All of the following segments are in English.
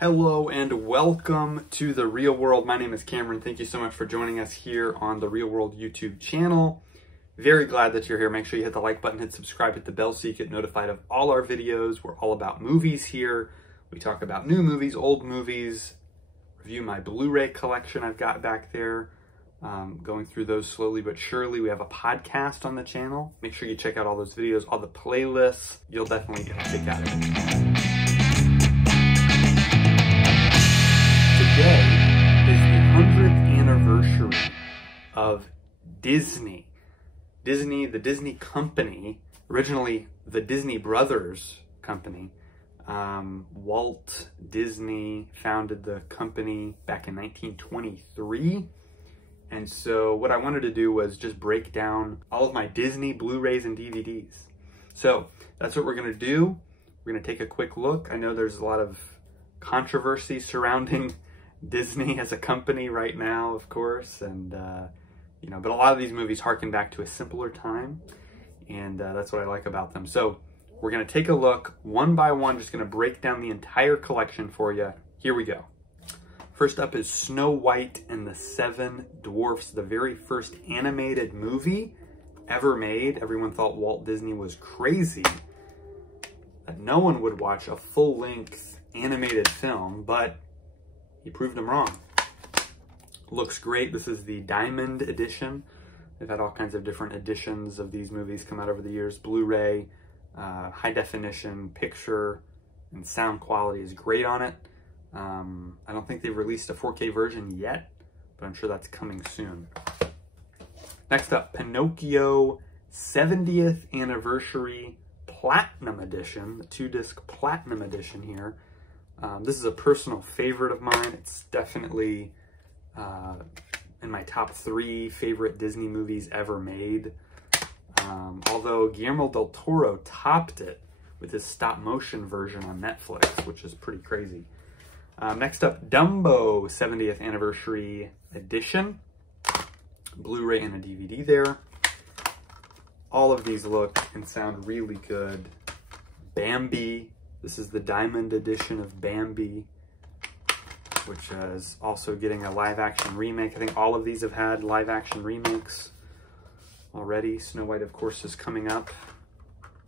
Hello and welcome to The Real World. My name is Cameron. Thank you so much for joining us here on The Real World YouTube channel. Very glad that you're here. Make sure you hit the like button, hit subscribe, hit the bell so you get notified of all our videos. We're all about movies here. We talk about new movies, old movies, review my Blu-ray collection I've got back there. Going through those slowly but surely. We have a podcast on the channel. Make sure you check out all those videos, all the playlists. You'll definitely get a kick out of it. Today is the 100th anniversary of Disney. Disney, the Disney company, originally the Disney Brothers company. Walt Disney founded the company back in 1923. And so what I wanted to do was just break down all of my Disney Blu-rays and DVDs. So that's what we're gonna do. We're gonna take a quick look. I know there's a lot of controversy surrounding Disney as a company right now, of course, and but a lot of these movies harken back to a simpler time, and that's what I like about them. So we're gonna take a look one by one, just gonna break down the entire collection for you. Here we go. First up is Snow White and the Seven Dwarfs, the very first animated movie ever made. Everyone thought Walt Disney was crazy, that no one would watch a full-length animated film, but he proved them wrong. Looks great. This is the Diamond edition. They've had all kinds of different editions of these movies come out over the years. Blu-ray, high definition picture and sound quality is great on it. I don't think they've released a 4K version yet, but I'm sure that's coming soon. Next up, Pinocchio 70th Anniversary Platinum Edition, the 2-disc Platinum Edition here. This is a personal favorite of mine. It's definitely in my top 3 favorite Disney movies ever made. Although Guillermo del Toro topped it with his stop-motion version on Netflix, which is pretty crazy. Next up, Dumbo 70th Anniversary Edition. Blu-ray and a DVD there. All of these look and sound really good. Bambi. This is the Diamond edition of Bambi, which is also getting a live-action remake. I think all of these have had live-action remakes already. Snow White, of course, is coming up.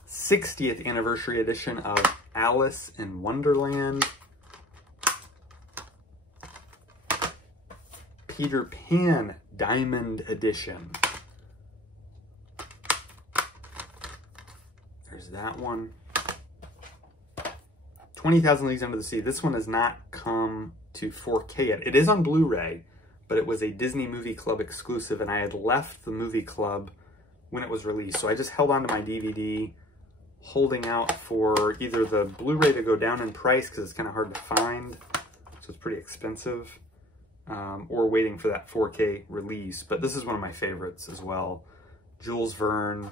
60th Anniversary Edition of Alice in Wonderland. Peter Pan Diamond Edition. There's that one. 20,000 Leagues Under the Sea. This one has not come to 4K yet. It is on Blu-ray, but it was a Disney Movie Club exclusive, and I had left the movie club when it was released. So I just held on to my DVD, holding out for either the Blu-ray to go down in price, because it's kind of hard to find, so it's pretty expensive, or waiting for that 4K release. But this is one of my favorites as well. Jules Verne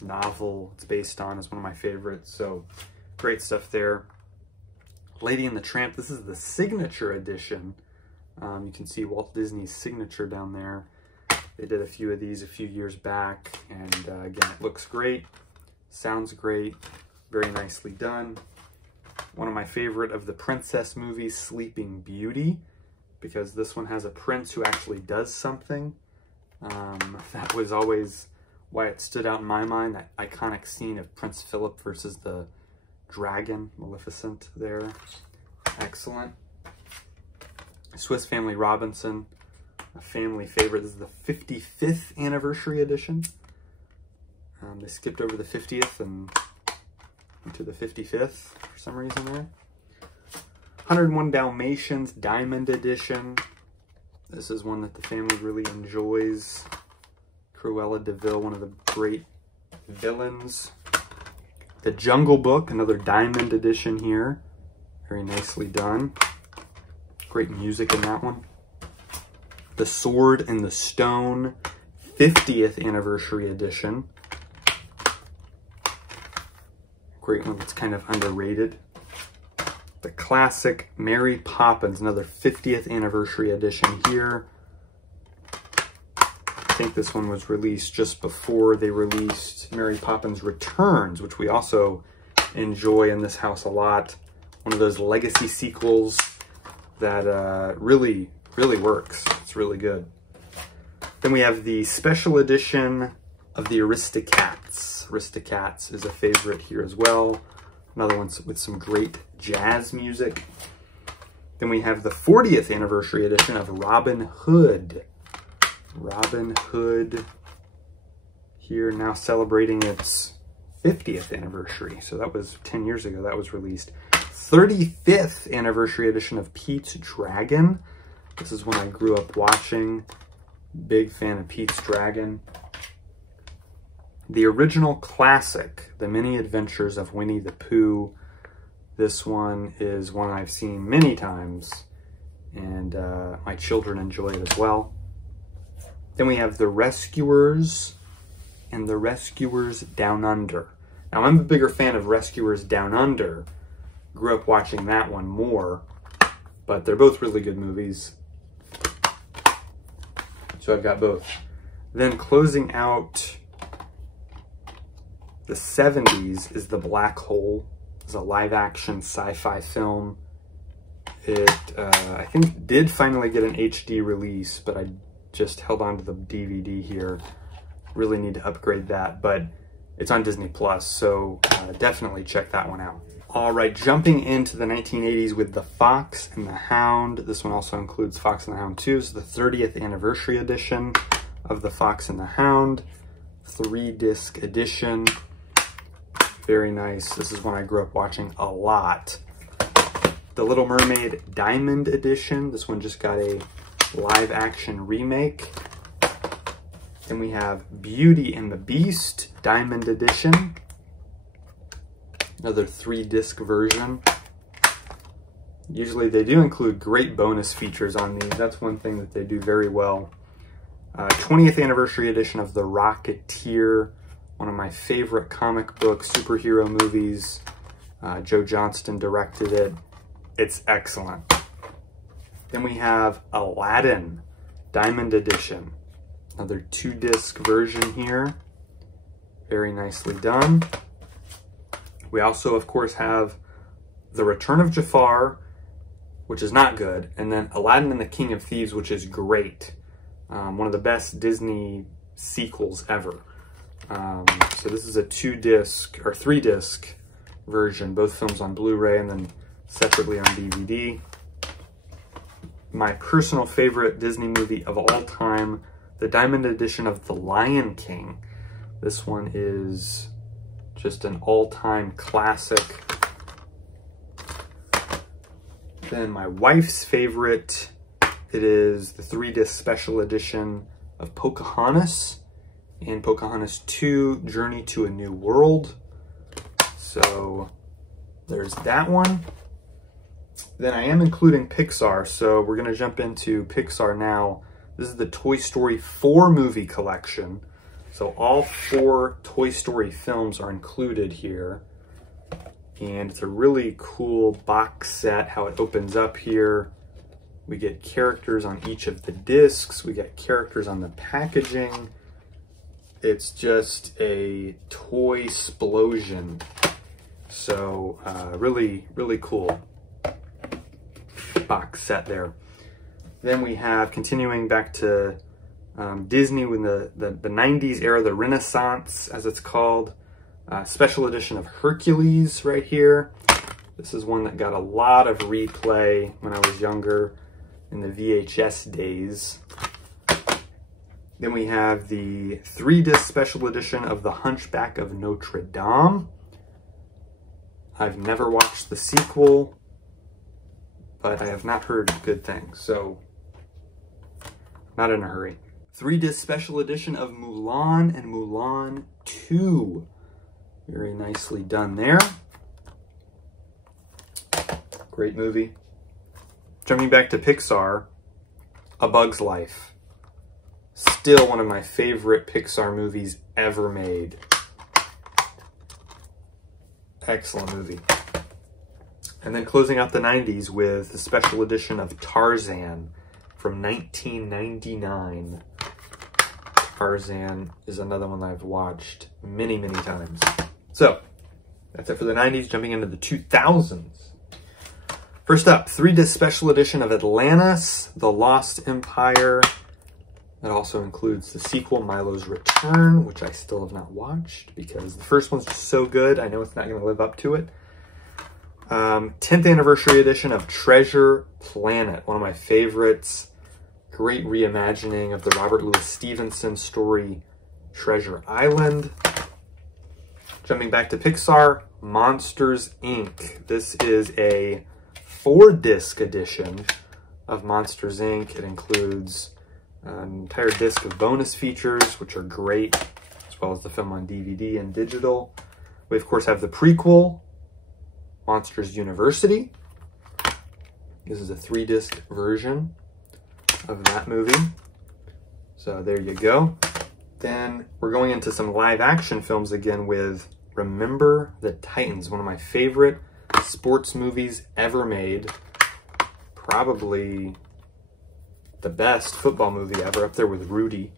novel it's based on is one of my favorites, so great stuff there. Lady and the Tramp, this is the signature edition. You can see Walt Disney's signature down there. They did a few of these a few years back, and again, it looks great, sounds great, very nicely done. One of my favorite of the princess movies, Sleeping Beauty, because this one has a prince who actually does something. That was always why it stood out in my mind, that iconic scene of Prince Philip versus the dragon, Maleficent there. Excellent. Swiss Family Robinson, a family favorite. This is the 55th Anniversary Edition. They skipped over the 50th and into the 55th for some reason there. 101 Dalmatians Diamond Edition. This is one that the family really enjoys. Cruella de Vil, one of the great villains. The Jungle Book, another Diamond Edition here. Very nicely done. Great music in that one. The Sword and the Stone 50th Anniversary Edition. Great one that's kind of underrated. The classic Mary Poppins, another 50th Anniversary Edition here. I think this one was released just before they released Mary Poppins Returns, which we also enjoy in this house a lot. one of those legacy sequels that really works. It's really good. Then we have the special edition of the Aristocats. Aristocats is a favorite here as well. Another one with some great jazz music. Then we have the 40th anniversary edition of Robin Hood. Robin Hood here now celebrating its 50th anniversary. So that was 10 years ago that was released. 35th anniversary edition of Pete's Dragon. This is one I grew up watching. Big fan of Pete's Dragon. The original classic, The Many Adventures of Winnie the Pooh. This one is one I've seen many times, and my children enjoy it as well. Then we have The Rescuers and The Rescuers Down Under. Now, I'm a bigger fan of Rescuers Down Under. Grew up watching that one more, but they're both really good movies. So I've got both. Then closing out the 70s is The Black Hole. It's a live-action sci-fi film. It, I think, did finally get an HD release, but I just held on to the DVD here. Really need to upgrade that, but it's on Disney Plus, so definitely check that one out. All right, jumping into the 1980s with The Fox and the Hound. This one also includes Fox and the Hound 2. It's the 30th anniversary edition of The Fox and the Hound. 3-disc edition. Very nice. This is one I grew up watching a lot. The Little Mermaid Diamond Edition. This one just got a live action remake. Then we have Beauty and the Beast Diamond Edition. Another 3-disc version. Usually they do include great bonus features on these. That's one thing that they do very well. 20th anniversary edition of The Rocketeer. One of my favorite comic book superhero movies. Joe Johnston directed it. It's excellent. Then we have Aladdin Diamond Edition. Another 2-disc version here. Very nicely done. We also, of course, have The Return of Jafar, which is not good, and then Aladdin and the King of Thieves, which is great. One of the best Disney sequels ever. So this is a 2-disc or 3-disc version, both films on Blu-ray and then separately on DVD. My personal favorite Disney movie of all time, the Diamond Edition of The Lion King. This one is just an all-time classic. Then my wife's favorite, it is the 3-disc special edition of Pocahontas and Pocahontas 2, Journey to a New World. So there's that one. Then I am including Pixar, so we're gonna jump into Pixar now. This is the Toy Story 4 movie collection. So all 4 Toy Story films are included here. And it's a really cool box set, how it opens up here. We get characters on each of the discs. We get characters on the packaging. It's just a toy explosion. So really cool box set there. Then we have, continuing back to Disney with the 90s era, the Renaissance, as it's called. Special edition of Hercules right here. This is one that got a lot of replay when I was younger in the VHS days. Then we have the 3-disc special edition of The Hunchback of Notre Dame. I've never watched the sequel, but I have not heard good things, so not in a hurry. 3-disc special edition of Mulan and Mulan 2. Very nicely done there. Great movie. Jumping back to Pixar, A Bug's Life. Still one of my favorite Pixar movies ever made. Excellent movie. And then closing out the 90s with the special edition of Tarzan from 1999. Tarzan is another one that I've watched many, many times. So, that's it for the 90s. Jumping into the 2000s. First up, 3-disc special edition of Atlantis, The Lost Empire. That also includes the sequel, Milo's Return, which I still have not watched because the first one's just so good. I know it's not going to live up to it. 10th anniversary edition of Treasure Planet, one of my favorites. Great reimagining of the Robert Louis Stevenson story, Treasure Island. Jumping back to Pixar, Monsters, Inc. This is a 4-disc edition of Monsters, Inc. It includes an entire disc of bonus features, which are great, as well as the film on DVD and digital. We, of course, have the prequel, Monsters University. This is a 3-disc version of that movie. So there you go. Then we're going into some live action films again with Remember the Titans, one of my favorite sports movies ever made. Probably the best football movie ever, up there with Rudy.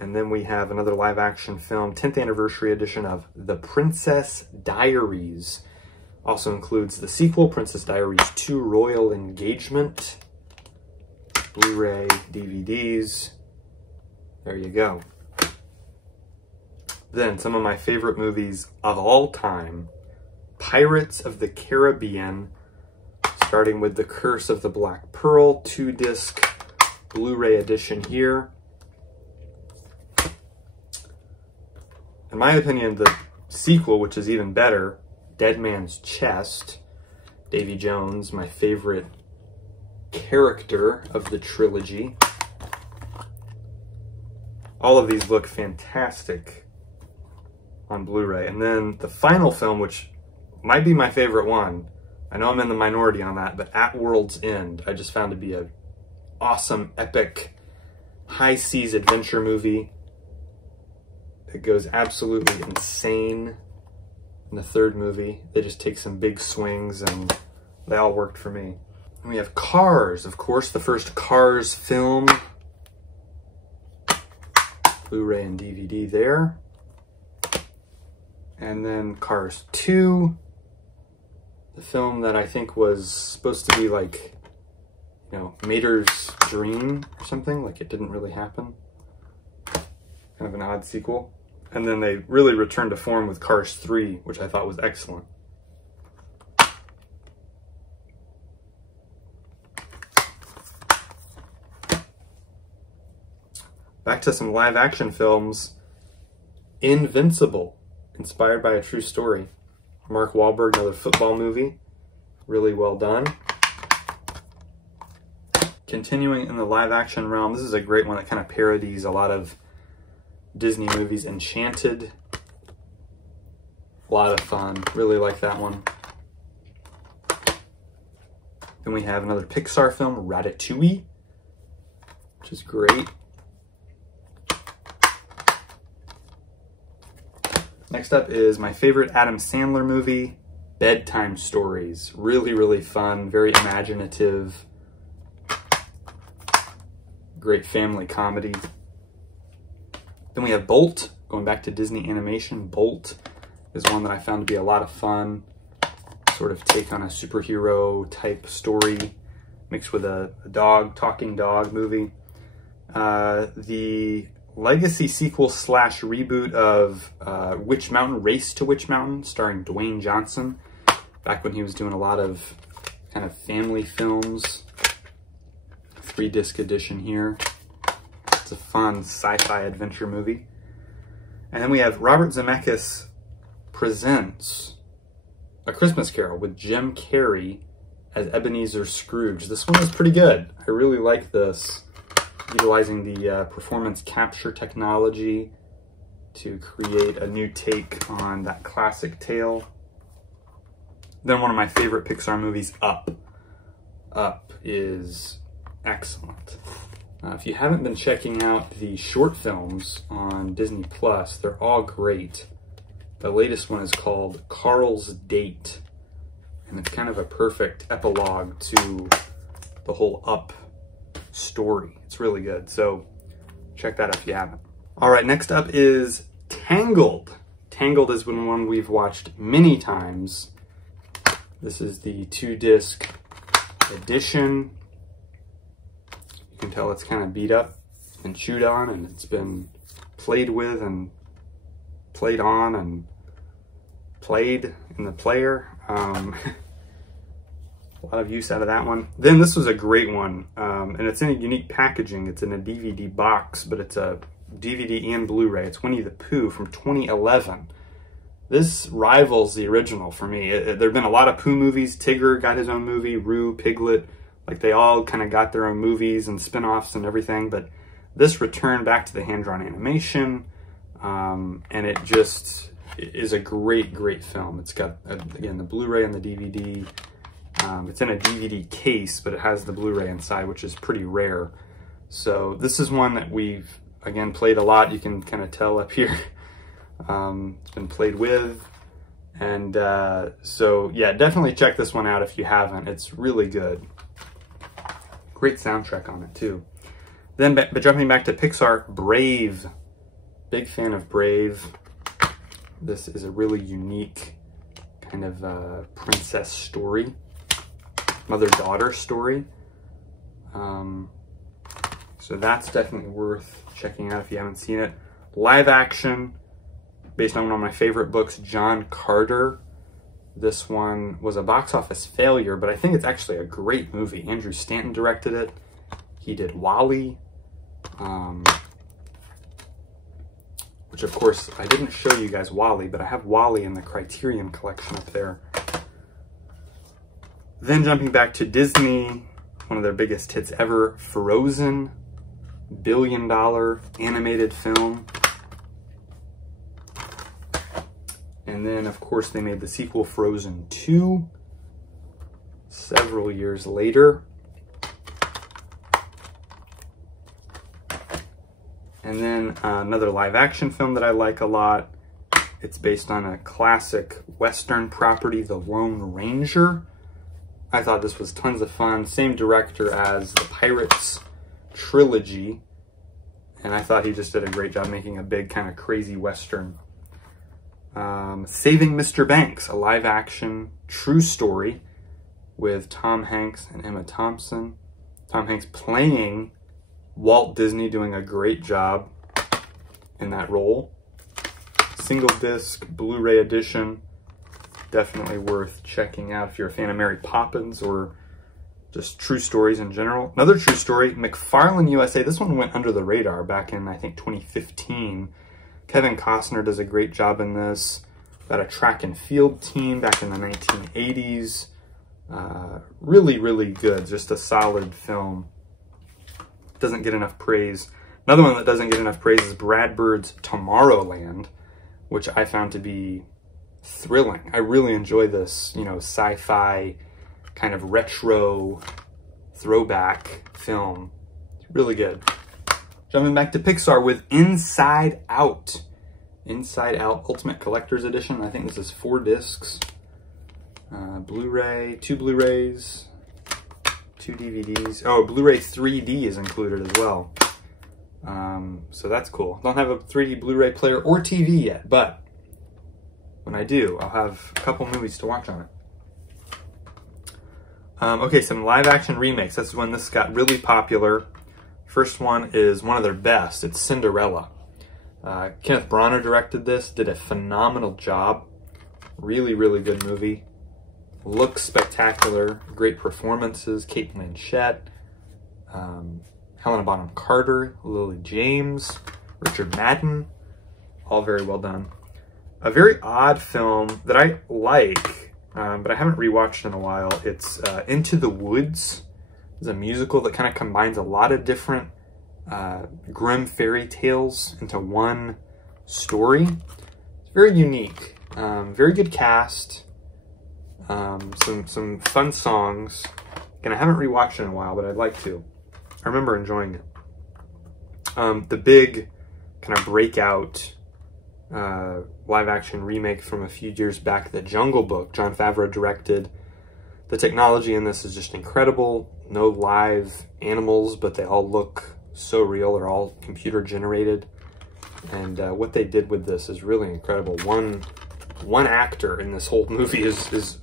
And then we have another live action film, 10th anniversary edition of The Princess Diaries. Also includes the sequel, Princess Diaries 2 Royal Engagement. Blu-ray, DVDs. There you go. Then some of my favorite movies of all time. Pirates of the Caribbean, starting with The Curse of the Black Pearl, 2-disc Blu-ray edition here. In my opinion, the sequel, which is even better, Dead Man's Chest. Davy Jones, my favorite character of the trilogy. All of these look fantastic on Blu-ray. And then the final film, which might be my favorite one, I know I'm in the minority on that, but At World's End, I just found to be an awesome, epic, high seas adventure movie. It goes absolutely insane in the third movie. They just take some big swings and they all worked for me. And we have Cars, of course, the first Cars film. Blu-ray and DVD there. And then Cars 2, the film that I think was supposed to be like, you know, Mater's dream or something, like it didn't really happen. Kind of an odd sequel. And then they really returned to form with Cars 3, which I thought was excellent. Back to some live action films. Invincible, inspired by a true story. Mark Wahlberg, another football movie. Really well done. Continuing in the live action realm, this is a great one that kind of parodies a lot of Disney movies. Enchanted. A lot of fun. Really like that one. Then we have another Pixar film, Ratatouille, which is great. Next up is my favorite Adam Sandler movie, Bedtime Stories. Really, really fun, very imaginative. Great family comedy. Then we have Bolt, going back to Disney animation. Bolt is one that I found to be a lot of fun. Sort of take on a superhero type story mixed with a talking dog movie. The legacy sequel / reboot of Witch Mountain, Race to Witch Mountain, starring Dwayne Johnson, back when he was doing a lot of kind of family films. 3-disc edition here. It's a fun sci-fi adventure movie. And then we have Robert Zemeckis Presents A Christmas Carol with Jim Carrey as Ebenezer Scrooge. This one is pretty good. I really like this. Utilizing the performance capture technology to create a new take on that classic tale. Then one of my favorite Pixar movies, Up. Up is excellent. If you haven't been checking out the short films on Disney Plus, they're all great. The latest one is called Carl's Date, and it's kind of a perfect epilogue to the whole Up story. It's really good, so check that out if you haven't. All right, next up is Tangled. Tangled has been one we've watched many times. This is the 2-disc edition. You can tell it's kind of beat up, it's been chewed on, and it's been played with and played on and played in the player. A lot of use out of that one. Then this was a great one, and it's in a unique packaging. It's in a DVD box, but it's a DVD and Blu-ray. It's Winnie the Pooh from 2011. This rivals the original for me. There have been a lot of Pooh movies. Tigger got his own movie, Roo, Piglet, like they all kind of got their own movies and spin-offs and everything, but this returned back to the hand-drawn animation, and it just is a great, great film. It's got, again, the Blu-ray and the DVD. It's in a DVD case, but it has the Blu-ray inside, which is pretty rare. So this is one that we've, again, played a lot. You can kind of tell up here. It's been played with. And so, yeah, definitely check this one out if you haven't. It's really good. Great soundtrack on it, too. Then, but jumping back to Pixar, Brave. Big fan of Brave. This is a really unique kind of princess story. Mother-daughter story. So that's definitely worth checking out if you haven't seen it. Live action, based on one of my favorite books, John Carter. This one was a box office failure, but I think it's actually a great movie. Andrew Stanton directed it. He did WALL-E, which of course, I didn't show you guys WALL-E, but I have WALL-E in the Criterion collection up there. Then jumping back to Disney, one of their biggest hits ever, Frozen, billion-dollar animated film. And then, of course, they made the sequel, Frozen 2, several years later. And then another live-action film that I like a lot. It's based on a classic Western property, The Lone Ranger. I thought this was tons of fun. Same director as the Pirates trilogy. And I thought he just did a great job making a big kind of crazy Western. Saving Mr. Banks, a live action true story with Tom Hanks and Emma Thompson. Tom Hanks playing Walt Disney, doing a great job in that role. Single disc, Blu-ray edition. Definitely worth checking out if you're a fan of Mary Poppins or just true stories in general. Another true story, McFarlane USA. This one went under the radar back in, I think, 2015. Kevin Costner does a great job in this. Got a track and field team back in the 1980s. Really, really good. Just a solid film. Doesn't get enough praise. Another one that doesn't get enough praise is Brad Bird's Tomorrowland, which I found to be thrilling. I really enjoy this, you know, sci-fi kind of retro throwback film. It's really good. Jumping back to Pixar with Inside Out. Inside Out Ultimate Collector's Edition. I think this is 4 discs. Blu-ray, 2 Blu-rays, 2 DVDs. Oh, Blu-ray 3D is included as well. So that's cool. Don't have a 3D Blu-ray player or TV yet, but when I do, I'll have a couple movies to watch on it. Okay, some live action remakes. That's when this got really popular. First one is one of their best. It's Cinderella. Kenneth Branagh directed this, did a phenomenal job. Really, really good movie. Looks spectacular. Great performances. Cate Blanchett, Helena Bonham Carter, Lily James, Richard Madden. All very well done. A very odd film that I like, but I haven't rewatched in a while. It's Into the Woods. It's a musical that kind of combines a lot of different Grimm fairy tales into one story. It's very unique. Very good cast. Some fun songs. And I haven't rewatched it in a while, but I'd like to. I remember enjoying it. The big kind of breakout live action remake from a few years back, The Jungle Book, Jon Favreau directed. The technology in this is just incredible. No live animals, but they all look so real. They're all computer generated. And what they did with this is really incredible. One actor in this whole movie is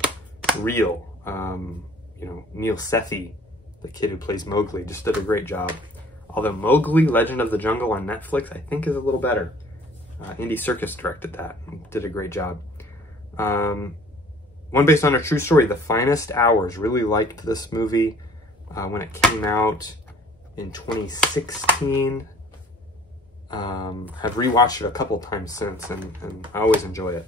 real. You know, Neil Sethi, the kid who plays Mowgli, just did a great job. Although Mowgli, Legend of the Jungle on Netflix, I think is a little better. Andy Serkis directed that, did a great job. One based on a true story, The Finest Hours. Really liked this movie when it came out in 2016. Have rewatched it a couple times since, and I always enjoy it.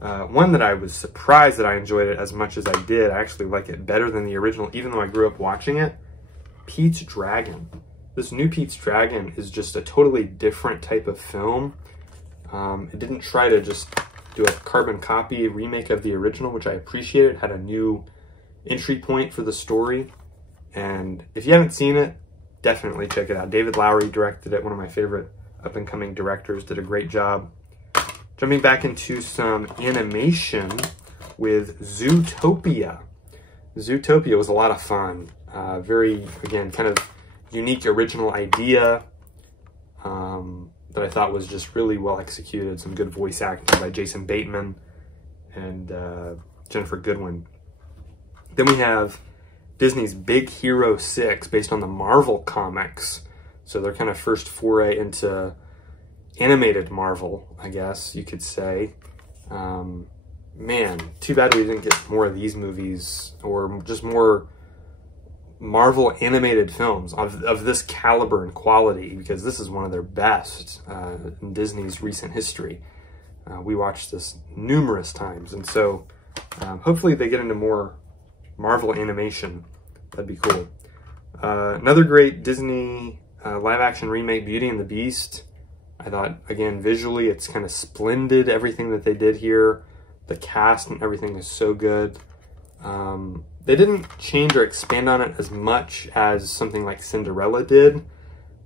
One that I was surprised that I enjoyed it as much as I did. I actually like it better than the original, even though I grew up watching it. Pete's Dragon. This new Pete's Dragon is just a totally different type of film. It didn't try to just do a carbon copy remake of the original, which I appreciated. It had a new entry point for the story. And if you haven't seen it, definitely check it out. David Lowery directed it, one of my favorite up-and-coming directors, did a great job. Jumping back into some animation with Zootopia. Zootopia was a lot of fun. Very, again, kind of unique original idea that I thought was just really well executed. Some good voice acting by Jason Bateman and Jennifer Goodwin. Then we have Disney's Big Hero 6, based on the Marvel comics. So their kind of first foray into animated Marvel, I guess you could say. Man, too bad we didn't get more of these movies, or just more Marvel animated films of this caliber and quality, because this is one of their best in Disney's recent history. We watched this numerous times, and so hopefully they get into more Marvel animation. That'd be cool. Another great Disney live-action remake, Beauty and the Beast. I thought, again, visually, it's kind of splendid, everything that they did here. The cast and everything is so good. They didn't change or expand on it as much as something like Cinderella did,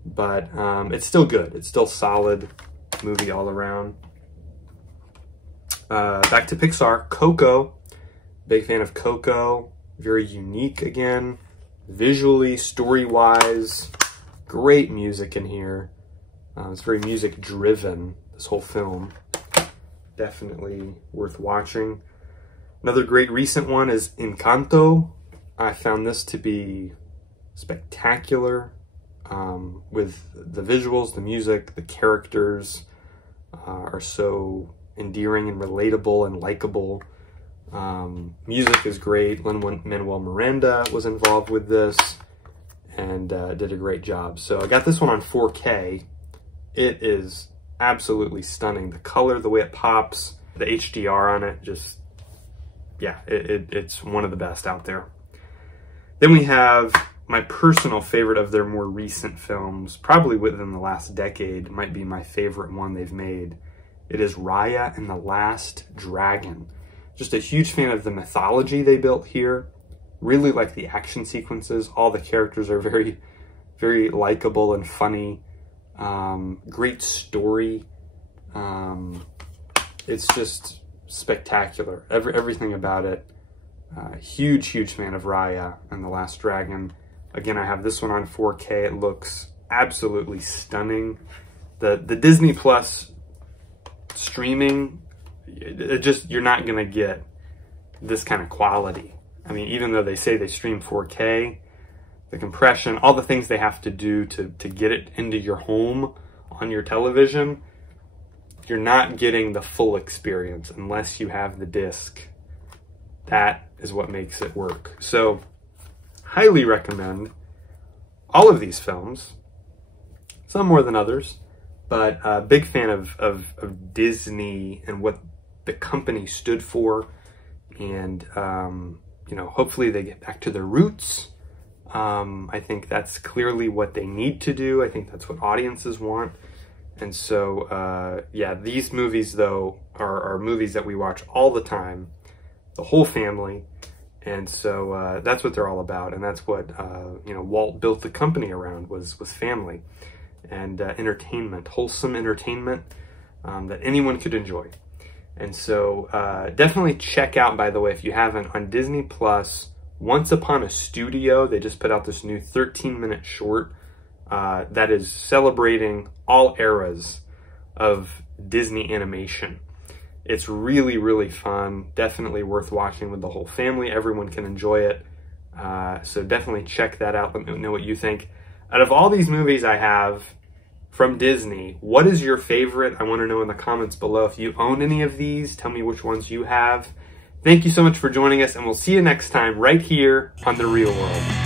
but it's still good. It's still solid movie all around. Back to Pixar, Coco. Big fan of Coco. Very unique again, visually, story-wise. Great music in here. It's very music-driven, this whole film. Definitely worth watching. Another great recent one is Encanto. I found this to be spectacular, with the visuals, the music, the characters are so endearing and relatable and likable. Music is great. Lin-Manuel Miranda was involved with this and did a great job. So I got this one on 4K. It is absolutely stunning. The color, the way it pops, the HDR on it, just, yeah, it's one of the best out there. Then we have my personal favorite of their more recent films, probably within the last decade, might be my favorite one they've made. It is Raya and the Last Dragon. Just a huge fan of the mythology they built here. Really like the action sequences. All the characters are very, very likable and funny. Great story. It's just spectacular. Everything about it. Huge fan of Raya and the Last Dragon. Again, I have this one on 4K. It looks absolutely stunning. The Disney Plus streaming, you're not gonna get this kind of quality. I mean, even though they say they stream 4K, the compression, all the things they have to do to get it into your home on your television, you're not getting the full experience unless you have the disc. That is what makes it work. So, highly recommend all of these films, some more than others, but big fan of Disney and what the company stood for, and you know, hopefully they get back to their roots. I think that's clearly what they need to do. I think that's what audiences want. And so, yeah, these movies, though, are movies that we watch all the time, the whole family. And so that's what they're all about. And that's what, you know, Walt built the company around, was family and entertainment, wholesome entertainment that anyone could enjoy. And so definitely check out, by the way, if you haven't, on Disney Plus, Once Upon a Studio. They just put out this new 13-minute short that is celebrating all eras of Disney animation. It's really, really fun. Definitely worth watching with the whole family. Everyone can enjoy it. So definitely check that out. Let me know what you think. Out of all these movies I have from Disney, what is your favorite? I want to know in the comments below. If you own any of these, tell me which ones you have. Thank you so much for joining us, and we'll see you next time right here on The Real World.